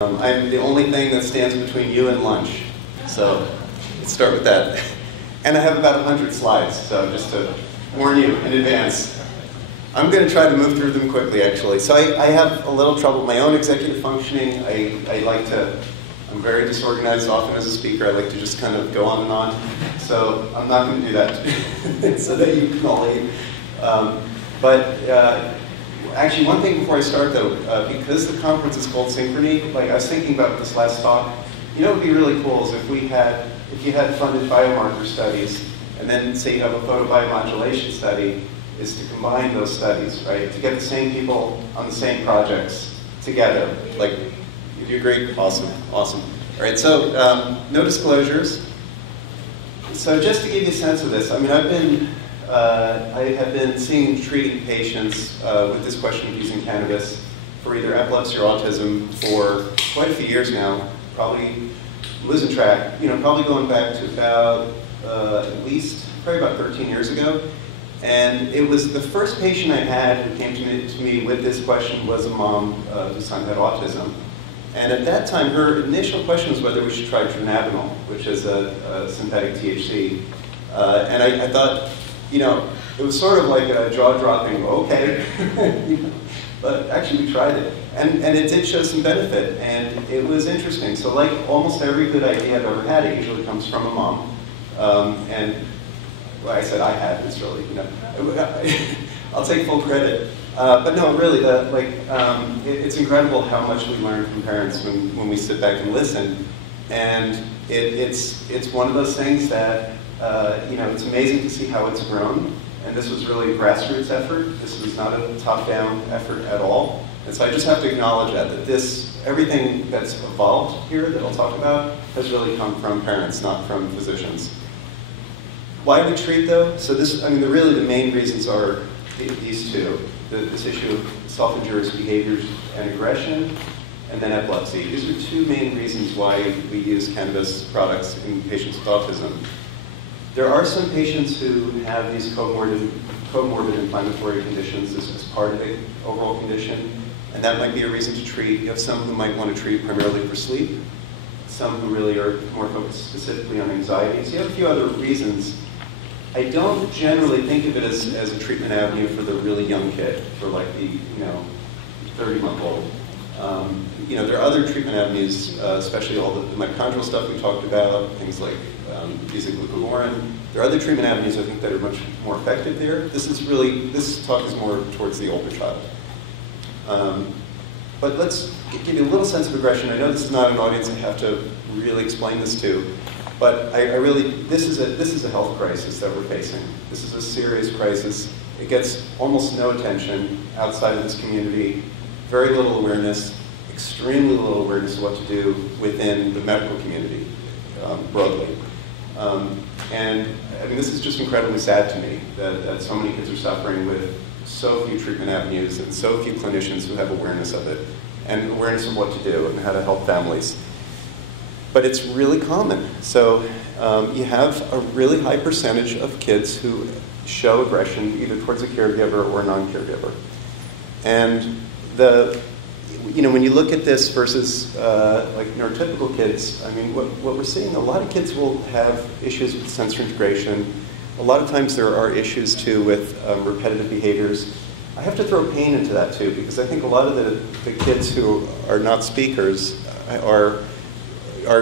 I'm the only thing that stands between you and lunch, so let's start with that. And I have about 100 slides, so just to warn you in advance. I'm going to try to move through them quickly, actually. So I have a little trouble with my own executive functioning. I'm very disorganized often as a speaker. I like to just kind of go on and on. So I'm not going to do that so that you can all leave. Actually, one thing before I start, though, because the conference is called Synchrony, like I was thinking about this last talk, you know what would be really cool is if you had funded biomarker studies, and then say you have a photobiomodulation study, is to combine those studies, right? To get the same people on the same projects together. Like, if you agree, awesome, awesome. All right, so no disclosures. So just to give you a sense of this, I mean, I have been treating patients with this question of using cannabis for either epilepsy or autism for quite a few years now, probably losing track, probably going back to about probably about 13 years ago. And it was the first patient I had who came to me with this question was a mom whose son had autism. And at that time, her initial question was whether we should try dronabinol, which is a synthetic THC. And I thought, it was sort of like a jaw-dropping, okay. But actually we tried it. And it did show some benefit, and it was interesting. So like almost every good idea I've ever had, it usually comes from a mom. And well, I said I had, it's really, I'll take full credit. But no, really, it's incredible how much we learn from parents when we sit back and listen. And it's one of those things that, it's amazing to see how it's grown. And this was really a grassroots effort. This was not a top-down effort at all. And so I just have to acknowledge that everything that's evolved here that I'll talk about has really come from parents, not from physicians. Why we treat, though? So really the main reasons are these two. This issue of self-injurious behaviors and aggression, and then epilepsy. These are two main reasons why we use cannabis products in patients with autism. There are some patients who have these comorbid inflammatory conditions as part of the overall condition, and that might be a reason to treat. You have some who might want to treat primarily for sleep, some who really are more focused specifically on anxiety. So you have a few other reasons. I don't generally think of it as a treatment avenue for the really young kid, for like the 30-month-old. There are other treatment avenues, especially all the mitochondrial stuff we talked about, things like using glucovorin. There are other treatment avenues I think that are much more effective there. This talk is more towards the older child. But let's give you a little sense of aggression. I know this is not an audience I have to really explain this to, but this is a health crisis that we're facing. This is a serious crisis. It gets almost no attention outside of this community, very little awareness, extremely little awareness of what to do within the medical community broadly. And I mean, this is just incredibly sad to me that so many kids are suffering with so few treatment avenues and so few clinicians who have awareness of it and awareness of what to do and how to help families. But it's really common. So you have a really high percentage of kids who show aggression either towards a caregiver or a non-caregiver. And when you look at this versus like neurotypical kids, I mean, what we're seeing, a lot of kids will have issues with sensory integration. A lot of times there are issues too with repetitive behaviors. I have to throw pain into that too, because I think a lot of the kids who are not speakers are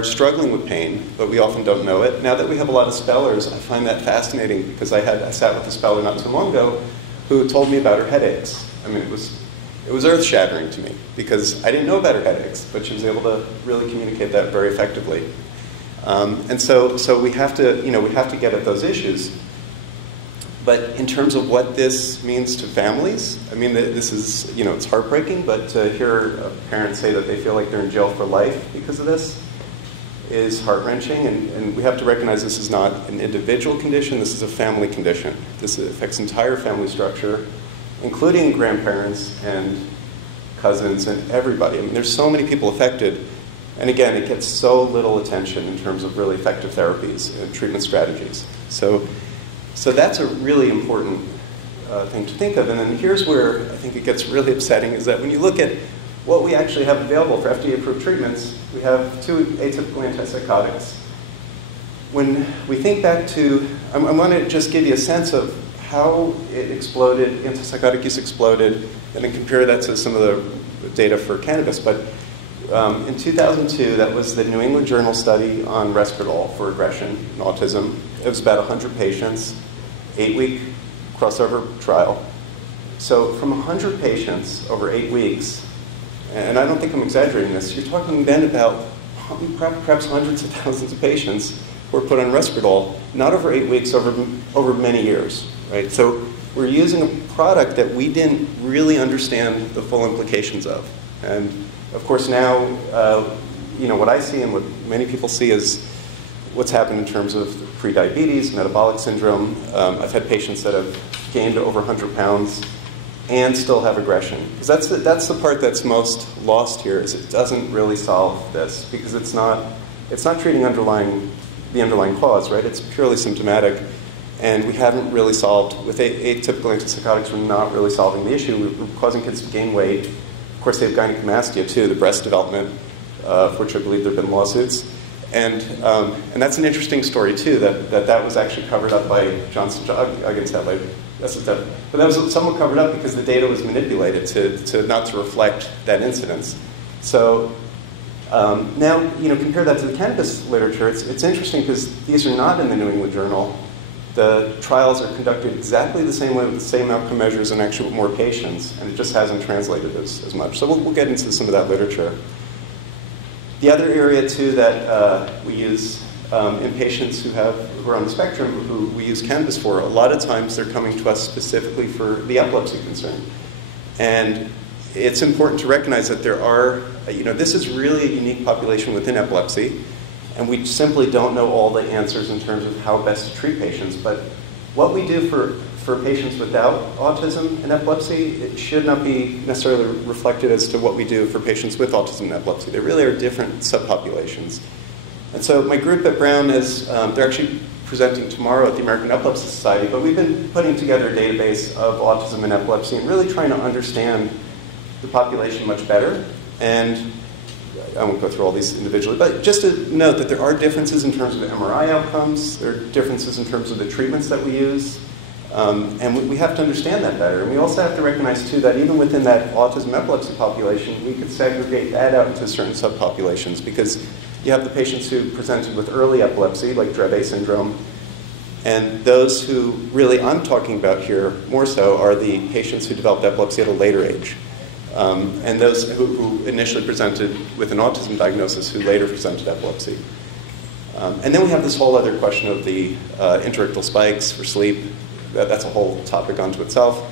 struggling with pain, but we often don't know it. Now that we have a lot of spellers, I find that fascinating because I sat with a speller not too long ago who told me about her headaches. I mean, it was earth-shattering to me because I didn't know about her headaches, but she was able to really communicate that very effectively. And so we have to get at those issues. But in terms of what this means to families, I mean, this is, it's heartbreaking, but to hear a parent say that they feel like they're in jail for life because of this is heart-wrenching, and we have to recognize this is not an individual condition, this is a family condition. This affects entire family structure, including grandparents and cousins and everybody. I mean, there's so many people affected, and again, it gets so little attention in terms of really effective therapies and treatment strategies. So that's a really important thing to think of. And then here's where I think it gets really upsetting, is that when you look at what we actually have available for FDA-approved treatments, we have 2 atypical antipsychotics. When we think back to, I want to just give you a sense of how it exploded, antipsychotic use exploded, and then compare that to some of the data for cannabis. But in 2002, that was the New England Journal study on Risperdal for regression in autism. It was about 100 patients, 8-week crossover trial. So from 100 patients over 8 weeks, and I don't think I'm exaggerating this, you're talking then about perhaps hundreds of thousands of patients who were put on Risperdal, not over 8 weeks, over many years, right? So we're using a product that we didn't really understand the full implications of. And of course now, what I see and what many people see is what's happened in terms of prediabetes, metabolic syndrome. I've had patients that have gained over 100 pounds and still have aggression. Because that's the part that's most lost here, is it doesn't really solve this, because it's not treating the underlying cause, right? It's purely symptomatic, and we haven't really solved, with atypical antipsychotics, we're not really solving the issue. We're causing kids to gain weight. Of course, they have gynecomastia too, the breast development, for which I believe there have been lawsuits. And that's an interesting story too, that was actually covered up by Johnson against that later. But that was somewhat covered up because the data was manipulated to not to reflect that incidence. So now, compare that to the cannabis literature. It's interesting because these are not in the New England Journal. The trials are conducted exactly the same way with the same outcome measures and actually with more patients, and it just hasn't translated as much. So we'll get into some of that literature. The other area too that we use in patients who are on the spectrum, who we use cannabis for, a lot of times they're coming to us specifically for the epilepsy concern. And it's important to recognize that there are, this is really a unique population within epilepsy, and we simply don't know all the answers in terms of how best to treat patients. But what we do for patients without autism and epilepsy, it should not be necessarily reflected as to what we do for patients with autism and epilepsy. They really are different subpopulations. And so my group at Brown is, they're actually presenting tomorrow at the American Epilepsy Society, but we've been putting together a database of autism and epilepsy and really trying to understand the population much better. And I won't go through all these individually, but just to note that there are differences in terms of MRI outcomes, there are differences in terms of the treatments that we use, and we have to understand that better. And we also have to recognize, too, that even within that autism epilepsy population, we could segregate that out into certain subpopulations, because you have the patients who presented with early epilepsy, like Dravet syndrome, and those who really I'm talking about here more so are the patients who developed epilepsy at a later age. And those who initially presented with an autism diagnosis who later presented epilepsy. And then we have this whole other question of the interictal spikes for sleep. That's a whole topic unto itself.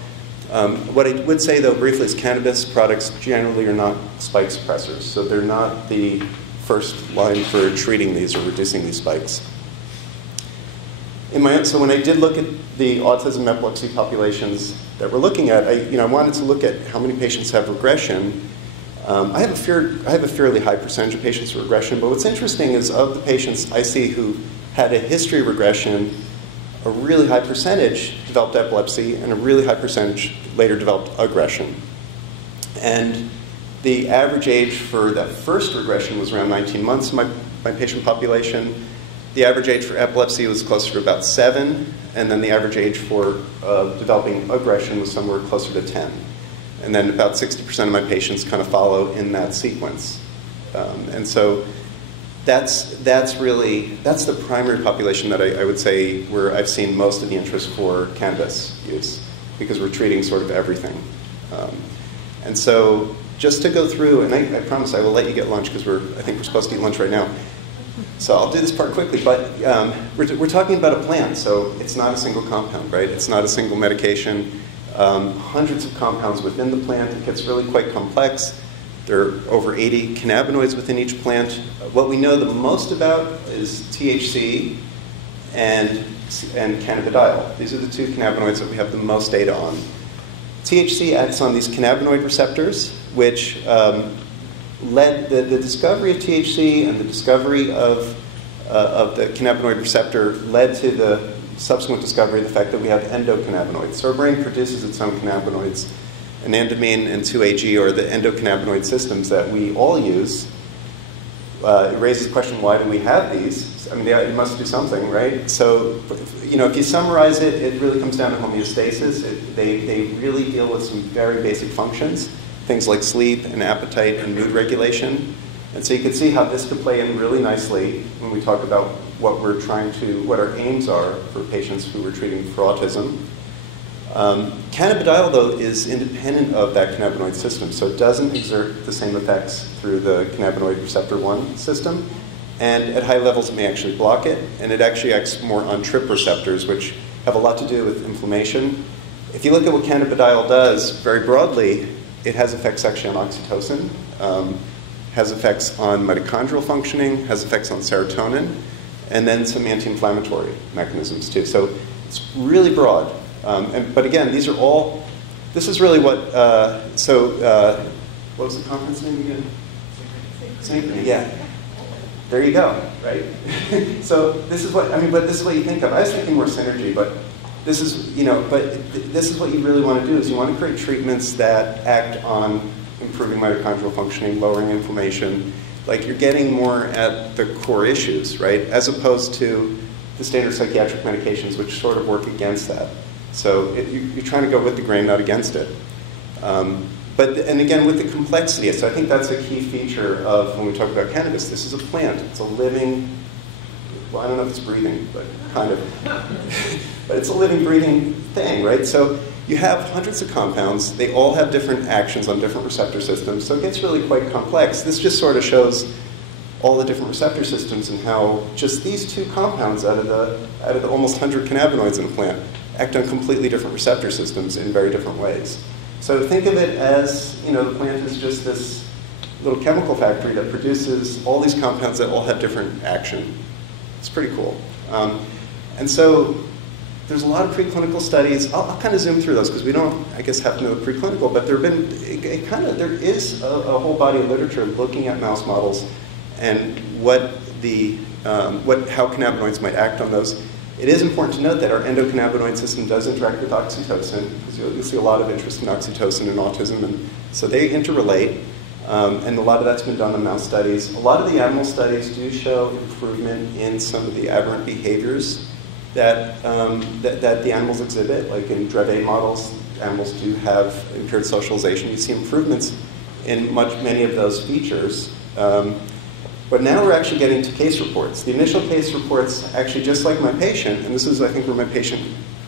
What I would say, though, briefly, is cannabis products generally are not spike suppressors. So they're not the first line for treating these or reducing these spikes. So when I did look at the autism epilepsy populations that we're looking at, I wanted to look at how many patients have regression. I have a fairly high percentage of patients with regression, but what's interesting is of the patients I see who had a history of regression, a really high percentage developed epilepsy, and a really high percentage later developed aggression. And the average age for that first regression was around 19 months in my patient population. The average age for epilepsy was closer to about 7, and then the average age for developing aggression was somewhere closer to 10. And then about 60% of my patients kind of follow in that sequence. And so that's the primary population that I would say where I've seen most of the interest for cannabis use, because we're treating sort of everything. And so just to go through, and I promise I will let you get lunch, because I think we're supposed to eat lunch right now. So I'll do this part quickly, but we're talking about a plant, so it's not a single compound, right? It's not a single medication. Hundreds of compounds within the plant. It gets really quite complex. There are over 80 cannabinoids within each plant. What we know the most about is THC and cannabidiol. These are the two cannabinoids that we have the most data on. THC acts on these cannabinoid receptors, which led the discovery of THC and the discovery of the cannabinoid receptor led to the subsequent discovery of the fact that we have endocannabinoids. So our brain produces its own cannabinoids. anandamide and 2-AG, or the endocannabinoid systems that we all use. It raises the question, why do we have these? I mean, it must do something, right? So, if you summarize it, it really comes down to homeostasis. They really deal with some very basic functions, things like sleep and appetite and mood regulation. And so you can see how this could play in really nicely when we talk about what our aims are for patients who we're treating for autism. Cannabidiol, though, is independent of that cannabinoid system, so it doesn't exert the same effects through the cannabinoid receptor 1 system, and at high levels it may actually block it, and it actually acts more on TRP receptors, which have a lot to do with inflammation. If you look at what cannabidiol does, very broadly, it has effects actually on oxytocin, has effects on mitochondrial functioning, has effects on serotonin, and then some anti-inflammatory mechanisms too. So it's really broad. But again, this is really what, what was the conference name again? Synchrony, yeah. There you go, right? So this is what you think of. I was thinking more synergy, but this is, this is what you really want to do, is you want to create treatments that act on improving mitochondrial functioning, lowering inflammation. Like, you're getting more at the core issues, right? As opposed to the standard psychiatric medications, which sort of work against that. So you're trying to go with the grain, not against it. And again, with the complexity, so I think that's a key feature of when we talk about cannabis. This is a plant. It's a living, well, I don't know if it's breathing, but kind of. But it's a living, breathing thing, right? So you have hundreds of compounds. They all have different actions on different receptor systems. So it gets really quite complex. This just sort of shows all the different receptor systems and how just these two compounds out of the almost 100 cannabinoids in a plant act on completely different receptor systems in very different ways. So think of it as, the plant is just this little chemical factory that produces all these compounds that all have different action. It's pretty cool. And so there's a lot of preclinical studies. I'll kind of zoom through those because we don't, I guess, have to know the preclinical, but there is a whole body of literature looking at mouse models and how cannabinoids might act on those. It is important to note that our endocannabinoid system does interact with oxytocin, because you'll see a lot of interest in oxytocin and autism, and so they interrelate, and a lot of that's been done in mouse studies. A lot of the animal studies do show improvement in some of the aberrant behaviors that the animals exhibit, like in Dravet models. Animals do have impaired socialization. You see improvements in many of those features. But now we're actually getting to case reports. The initial case reports, actually just like my patient, and this is, I think, where my patient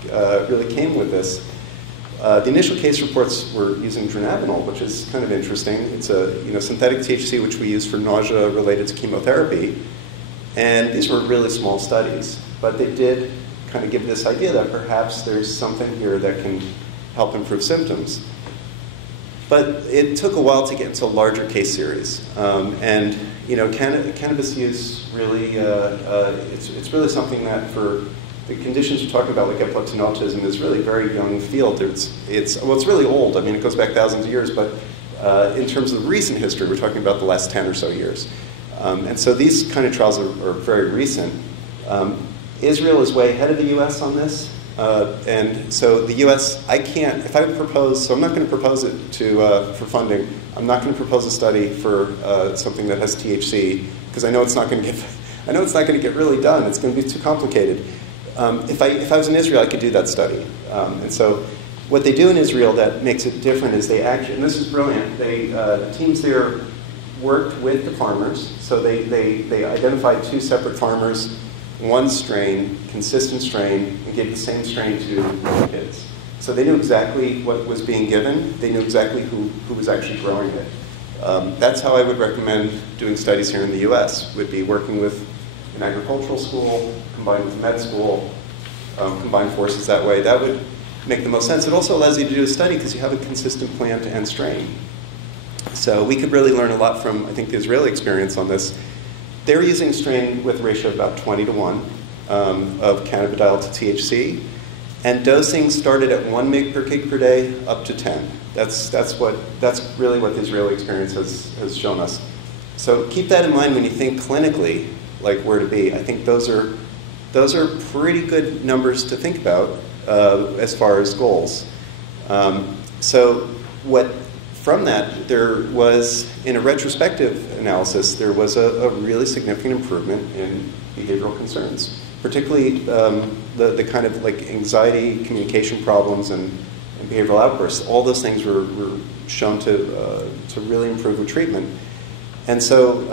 really came with this. The initial case reports were using dronabinol, which is kind of interesting. It's a synthetic THC, which we use for nausea related to chemotherapy. And these were really small studies, but they did kind of give this idea that perhaps there's something here that can help improve symptoms. But it took a while to get to a larger case series. Cannabis use really, it's really something that for the conditions you're talking about, like epilepsy and autism, is really a very young field. It's really old. I mean, it goes back thousands of years, but in terms of recent history, we're talking about the last 10 or so years. And so these kind of trials are very recent. Israel is way ahead of the US on this. And so the U.S., if I would propose, so I'm not going to propose it for funding. I'm not going to propose a study for something that has THC, because I know it's not going to get really done. It's going to be too complicated. If I was in Israel, I could do that study. And so what they do in Israel that makes it different is they actually, and this is brilliant, the teams there worked with the farmers. So they identified two separate farmers, one strain, consistent strain, and gave the same strain to the kids. So they knew exactly what was being given. They knew exactly who was actually growing it. That's how I would recommend doing studies here in the US, would be working with an agricultural school, combined with med school, combine forces that way. That would make the most sense. It also allows you to do a study because you have a consistent plant and strain. So we could really learn a lot from, I think, the Israeli experience on this. They're using strain with a ratio of about 20 to 1 of cannabidiol to THC, and dosing started at 1 mg per kg per day up to 10. That's really what the Israeli experience has shown us. So keep that in mind when you think clinically, like where to be. I think those are pretty good numbers to think about as far as goals. So from that, there was, in a retrospective analysis, there was a really significant improvement in behavioral concerns, particularly the kind of like anxiety, communication problems, and behavioral outbursts. All those things were shown to really improve with treatment. And so,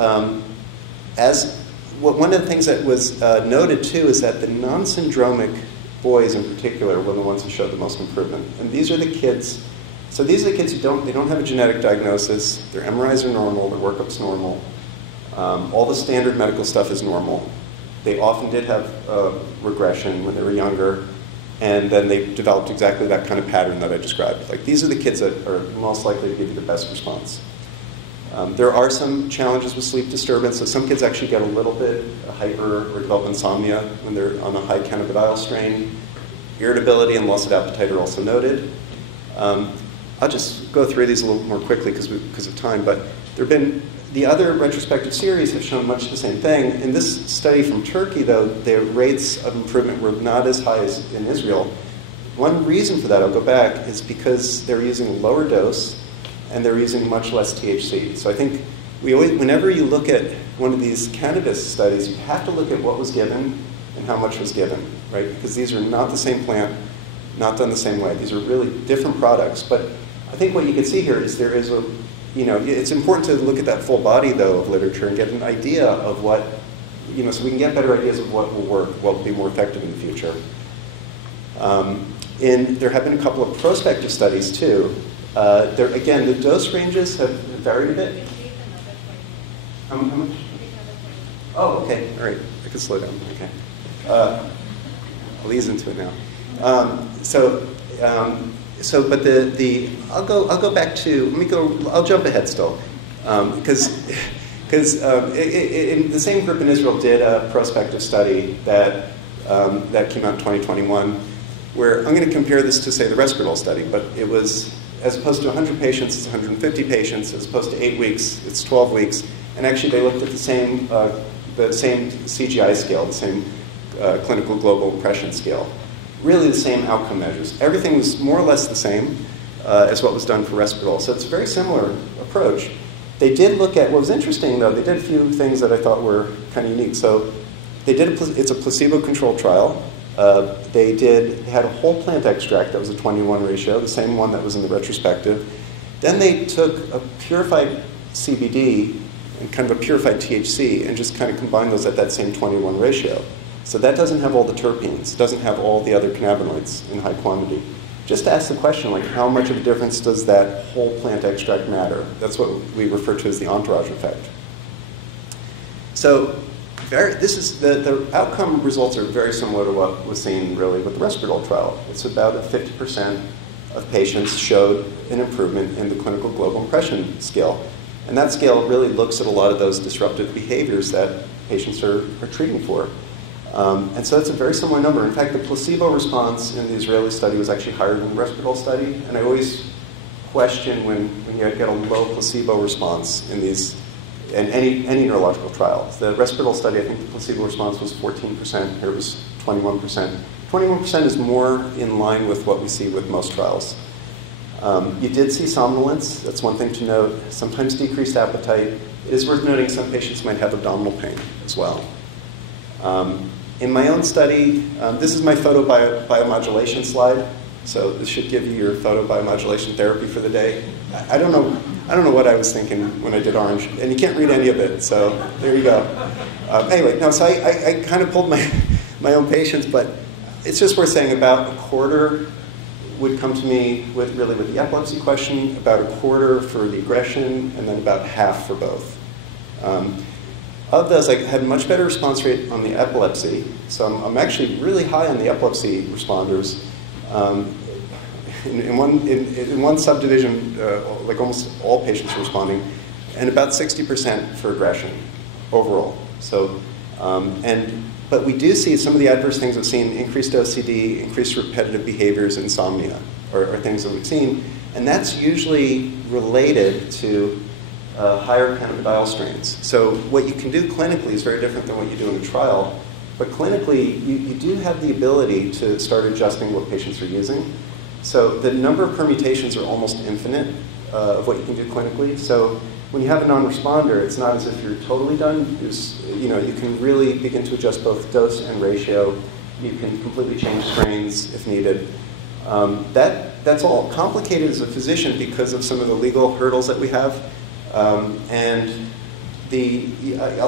one of the things that was noted too is that the non-syndromic boys in particular were the ones who showed the most improvement. And these are the kids. So these are the kids who don't have a genetic diagnosis. Their MRIs are normal. Their workup's normal. All the standard medical stuff is normal. They often did have regression when they were younger, and then they developed exactly that kind of pattern that I described. Like, these are the kids that are most likely to give you the best response. There are some challenges with sleep disturbance. So some kids actually get a little bit hyper or develop insomnia when they're on a high cannabidiol strain. Irritability and loss of appetite are also noted. I'll just go through these a little more quickly because of time, but there have been the other retrospective series have shown much the same thing. In this study from Turkey, though, the rates of improvement were not as high as in Israel. One reason for that, I'll go back, is because they're using a lower dose and they're using much less THC. So I think whenever you look at one of these cannabis studies, you have to look at what was given and how much was given, right? Because these are not the same plant, not done the same way. These are really different products. But I think what you can see here is there is a, it's important to look at that full body, though, of literature and get an idea of what, so we can get better ideas of what will work, what will be more effective in the future. There have been a couple of prospective studies, too. Again, the dose ranges have varied a bit. How much? Oh, okay. All right. I can slow down. Okay. I'll ease into it now. But I'll go back to, I'll jump ahead still, because in the same group in Israel did a prospective study that came out in 2021, where I'm going to compare this to, say, the Respital study, but it was, as opposed to 100 patients, it's 150 patients, as opposed to 8 weeks, it's 12 weeks, and actually they looked at the same CGI scale, the same clinical global impression scale. Really the same outcome measures. Everything was more or less the same as what was done for Respital. So it's a very similar approach. They did look at, what was interesting though, they did a few things that I thought were kind of unique. So it's a placebo-controlled trial. They had a whole plant extract that was a 20-to-1 ratio, the same one that was in the retrospective. Then they took a purified CBD and kind of a purified THC and just kind of combined those at that same 20-to-1 ratio. So that doesn't have all the terpenes, doesn't have all the other cannabinoids in high quantity. Just to ask the question, like, how much of a difference does that whole plant extract matter? That's what we refer to as the entourage effect. So the outcome results are very similar to what was seen really with the Respital trial. It's about 50% of patients showed an improvement in the clinical global impression scale. And that scale really looks at a lot of those disruptive behaviors that patients are treating for. And so it's a very similar number. In fact, the placebo response in the Israeli study was actually higher than the Respital study. And I always question when you get a low placebo response in these, in any neurological trial. The Respital study, I think the placebo response was 14%. Here it was 21%. 21% is more in line with what we see with most trials. You did see somnolence. That's one thing to note. Sometimes decreased appetite. It is worth noting some patients might have abdominal pain as well. In my own study, this is my photobiomodulation slide. So this should give you your photobiomodulation therapy for the day. I don't know what I was thinking when I did orange, and you can't read any of it. So there you go. Anyway, no. So I kind of pulled my own patients, but it's just worth saying about a quarter would come to me with the epilepsy question, about a quarter for the aggression, and then about half for both. Of those, I had a much better response rate on the epilepsy. So I'm actually really high on the epilepsy responders. In one subdivision, like almost all patients are responding, and about 60% for aggression overall. So, but we do see some of the adverse things we've seen: increased OCD, increased repetitive behaviors, insomnia, are things that we've seen, and that's usually related to higher cannabidiol strains. So what you can do clinically is very different than what you do in a trial. But clinically, you do have the ability to start adjusting what patients are using. So the number of permutations are almost infinite of what you can do clinically. So when you have a non-responder, it's not as if you're totally done. You can really begin to adjust both dose and ratio. You can completely change strains if needed. That's all complicated as a physician because of some of the legal hurdles that we have. I'll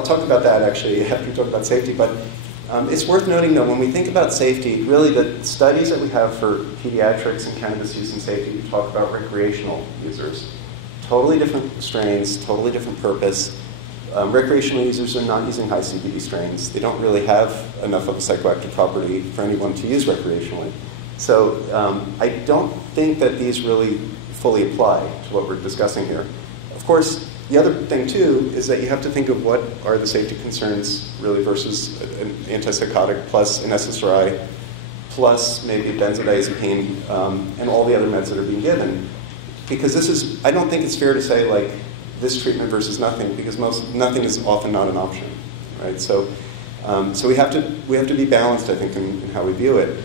talk about that actually after we talk about safety, but it's worth noting though, when we think about safety, really the studies that we have for pediatrics and cannabis use and safety, we talk about recreational users. Totally different strains, totally different purpose. Recreational users are not using high CBD strains. They don't really have enough of a psychoactive property for anyone to use recreationally. So I don't think that these really fully apply to what we're discussing here. Of course, the other thing too is that you have to think of what are the safety concerns really versus an antipsychotic plus an SSRI plus maybe benzodiazepine and all the other meds that are being given. Because I don't think it's fair to say like this treatment versus nothing, because nothing is often not an option, right? So we have to be balanced, I think, in how we view it.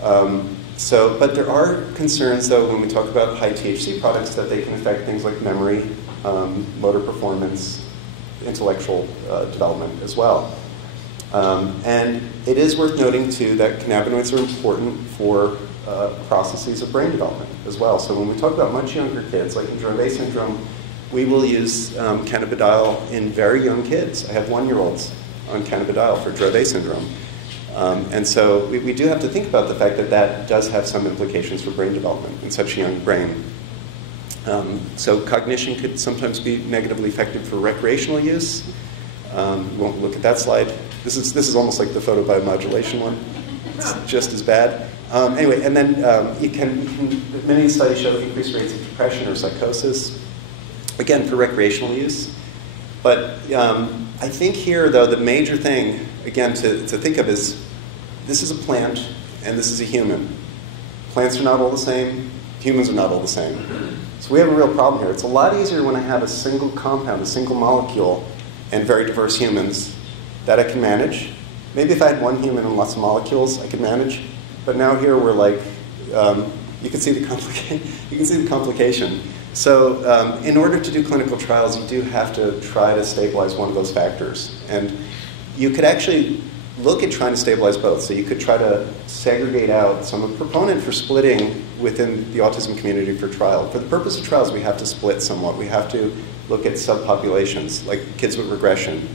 But there are concerns, though, when we talk about high THC products, that they can affect things like memory, motor performance, intellectual development as well. And it is worth noting, too, that cannabinoids are important for processes of brain development as well. So when we talk about much younger kids, like in Dravet syndrome, we will use cannabidiol in very young kids. I have 1-year-olds on cannabidiol for Dravet syndrome. And so we do have to think about the fact that that does have some implications for brain development in such a young brain. So cognition could sometimes be negatively affected for recreational use. We won't look at that slide. This is almost like the photobiomodulation one. It's just as bad. Anyway, and then many studies show increased rates of depression or psychosis, again, for recreational use. But I think here, though, the major thing, again, to think of is this is a plant and this is a human. Plants are not all the same. Humans are not all the same. So we have a real problem here. It's a lot easier when I have a single compound, a single molecule, and very diverse humans that I can manage. Maybe if I had one human and lots of molecules, I could manage. But now here we're like, you can see the complication. So in order to do clinical trials, you do have to try to stabilize one of those factors. And you could actually look at trying to stabilize both. So you could try to segregate out some proponent for splitting within the autism community for trial. For the purpose of trials, we have to split somewhat. We have to look at subpopulations, like kids with regression,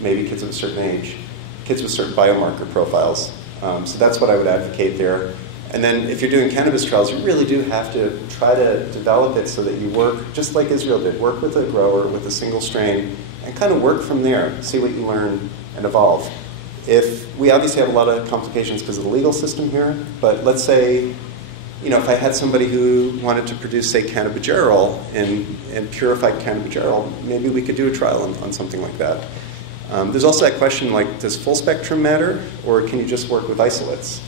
maybe kids of a certain age, kids with certain biomarker profiles. So that's what I would advocate there. And then if you're doing cannabis trials, you really do have to try to develop it so that you work, just like Israel did, work with a grower with a single strain and kind of work from there, see what you learn and evolve. We obviously have a lot of complications because of the legal system here, but let's say, if I had somebody who wanted to produce, say, cannabigerol and purified cannabigerol, maybe we could do a trial on something like that. There's also that question, like, does full spectrum matter, or can you just work with isolates?